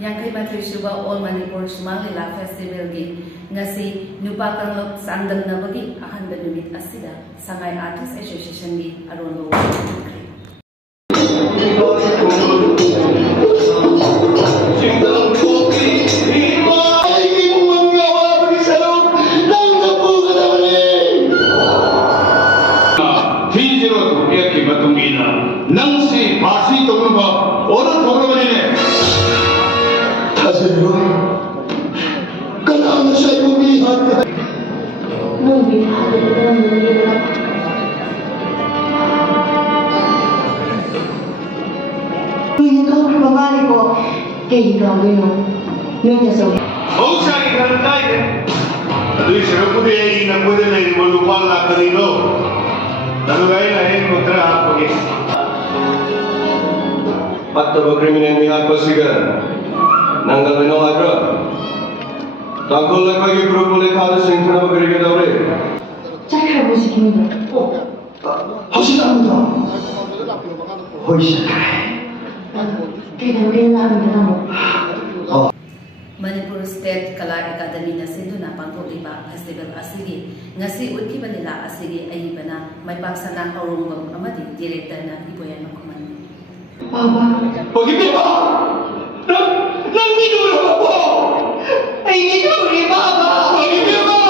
Yangkai Suba All Manipur Sumang Lila Festival gi ngasi nupa kanglok sandang na bagi ahan benumit asida Sangay Artist Association gi aron lo. Nangsi pasti tolong ba orang tolong ni. Hasilnya, kalau saya melihat, melihat dan melihat. Kau kembali kok, kayak kamu nunggu so. Oh saya kan tahu kan, aduh saya pun dia nak pun dia ni baru malah kerino, lalu gaya lain kontra apa ni? Patah kriminal mihak pasigan, nanggal meno adra. Tangkol lagi grup boleh kalau singkana berkerja dawe. Cakap musik ini. Hasil apa? Hois. Kita bilang kamu. Manipur State Kala Academy na sinduna pangkoliba festival asigi ngasi utkiba nila asigi ayibana may pagsana haurungbang amadi director na Iboyan Makuman. Papa. Begitu pak? Nang minum apa? Ini tuh di Papa. Begitu pak?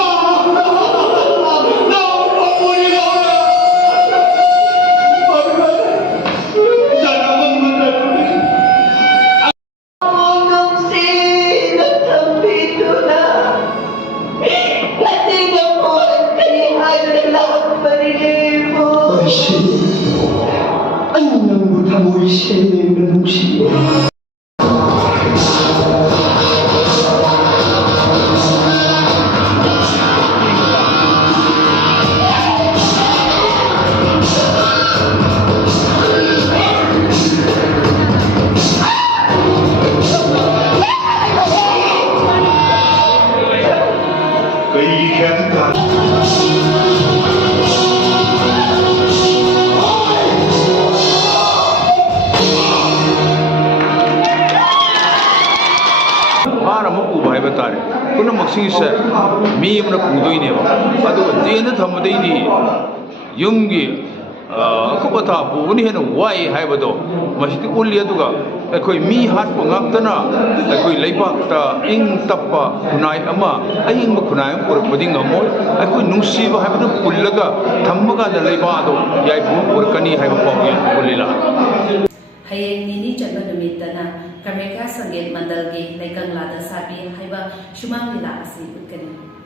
Kuna maksingsa mi amna pudoi ne ba adu jena thamdei di yumgi akubata buni hena wai haibado masiti ulli aduga akoi mi hat pangaktana akoi leibak ta ing tappa kunai ama aing kunai purpadi ngamoi akoi nungsi ba haibado pullaga thammaga da leiba ado yai bu urkani haiba pawge ulila Hayeng nini chadba numitana Kameka Sangeet Mandal gi Laikang Lada Sabi haiba Shumang Lila asi utkani.